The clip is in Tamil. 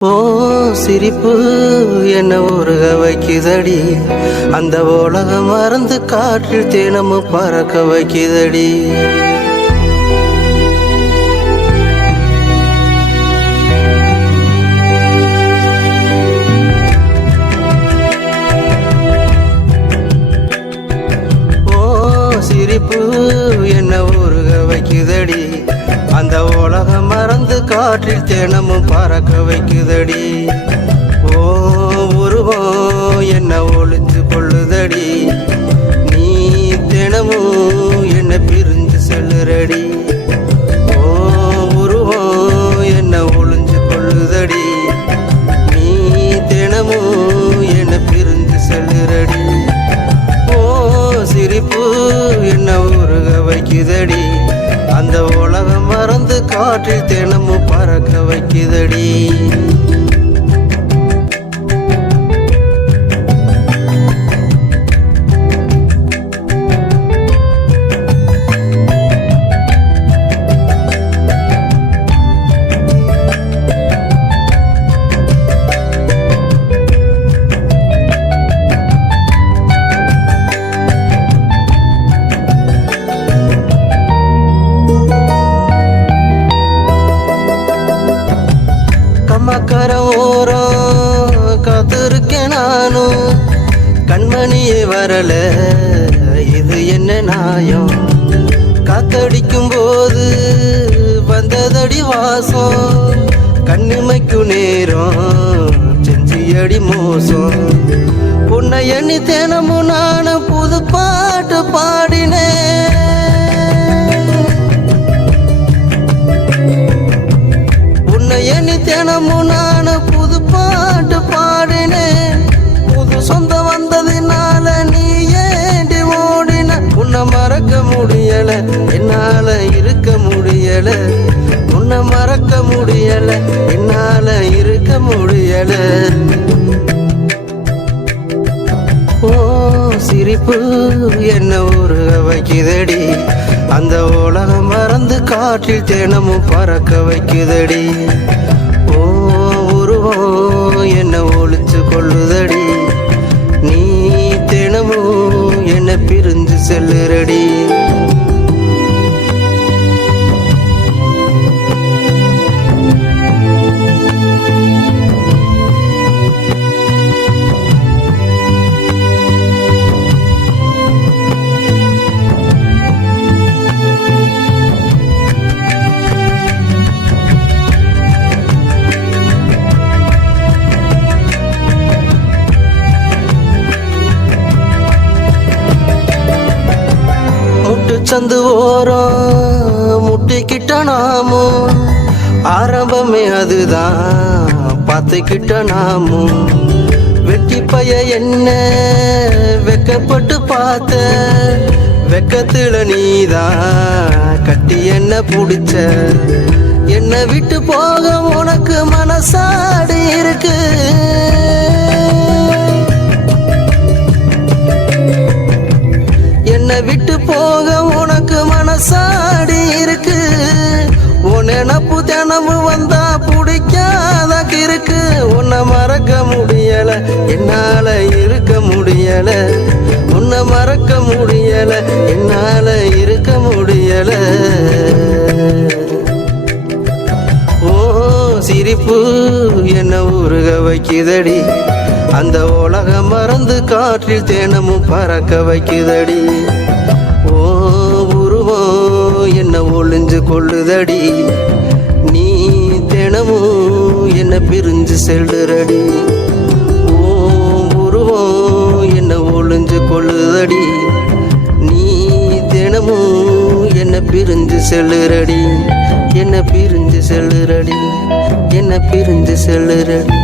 ஓ சிரிப்பு என்ன உருக வைக்குதடி, அந்த உலகம் மறந்து காற்றில் தினமும் பறக்க வைக்குதடி. ஓ சிரிப்பு என்ன உருக வைக்குதடி, அந்த உலகம் மறந்து காற்றில் தினமும் பறக்க வைக்குதடி. ஓ உருவம் என்ன ஒளிச்சு கொள்ளுதடி, நீ தினமும் என்ன பிரிஞ்சு செல்லுறடி. ஓ உருவம் என்ன ஒளிஞ்சு கொள்ளுதடி, நீ தினமும் என்ன பிரிஞ்சு செல்லுறடி. ஓ சிரிப்பு என்ன உருக வைக்குதடி, அந்த உலகம் மறந்து காற்றில் தினமும் பறக்க வைக்குதடி. மக்கர ஓரம் காத்திருக்கேன் நானும், கண்மணியே வரல இது என்ன நியாயம். காத்தடிக்கும் போது வந்ததடி வாசம், கண்ணிமைக்கும் நேரம் செஞ்சியடி மோசம். உன்னை எண்ணி தினமும் நானும் புது பாட்டு பாடினேன். எண்ணி தினமும் நானு புது பாட்டு பாடினேன். புது சொந்தம் வந்ததுனால நீ ஏண்டி ஓடின. உன்னை மறக்க முடியல, என்னால இருக்க முடியல. உன்னை மறக்க முடியல, என்னால இருக்க முடியல. ஓ சிரிப்பு என்ன உருக வைக்குதடி, அந்த உலகம் மறந்து காற்றில் தினமும் பறக்க வைக்குதடி. ஓ உருவம் என்ன ஒளிச்சு கொள்ளுதடி, நீ தினமும் என்ன பிரிஞ்சு செல்லுறடி. சந்து ஓரம் முட்டிக்கிட்ட நாமும், ஆரம்பமே அதுதான் பார்த்துக்கிட்ட நாமும். வெட்டி பைய என்ன வெக்கப்பட்டு பார்த்த, வெக்கத்துல நீதான் கட்டி என்ன பிடிச்ச. என்னை விட்டு போக உனக்கு மனசாடி இருக்கு. என்னை விட்டு போக உனக்கு மனசாடி இருக்கு. உன் நினப்பு தினமும் வந்தா பிடிக்காத இருக்கு. உன்னை மறக்க முடியல, என்னால இருக்க முடியல. உன்னை மறக்க முடியல, என்னால இருக்க முடியல. ஓ சிரிப்பு என்ன உருக வைக்குதடி, அந்த உலகம் மறந்து காற்றில் தினமும் பறக்க வைக்குதடி. ஓ உருவம் என்ன ஒளிஞ்சு கொள்ளுதடி, நீ தினமும் என்ன பிரிஞ்சு செல்லுறடி. ஓ உருவம் என்ன ஒளிஞ்சு கொள்ளுதடி, நீ தினமும் என்ன பிரிஞ்சு செல்லுறடி. என்ன பிரிஞ்சு செல்லுறடி, என்ன பிரிஞ்சு செல்லுறடி.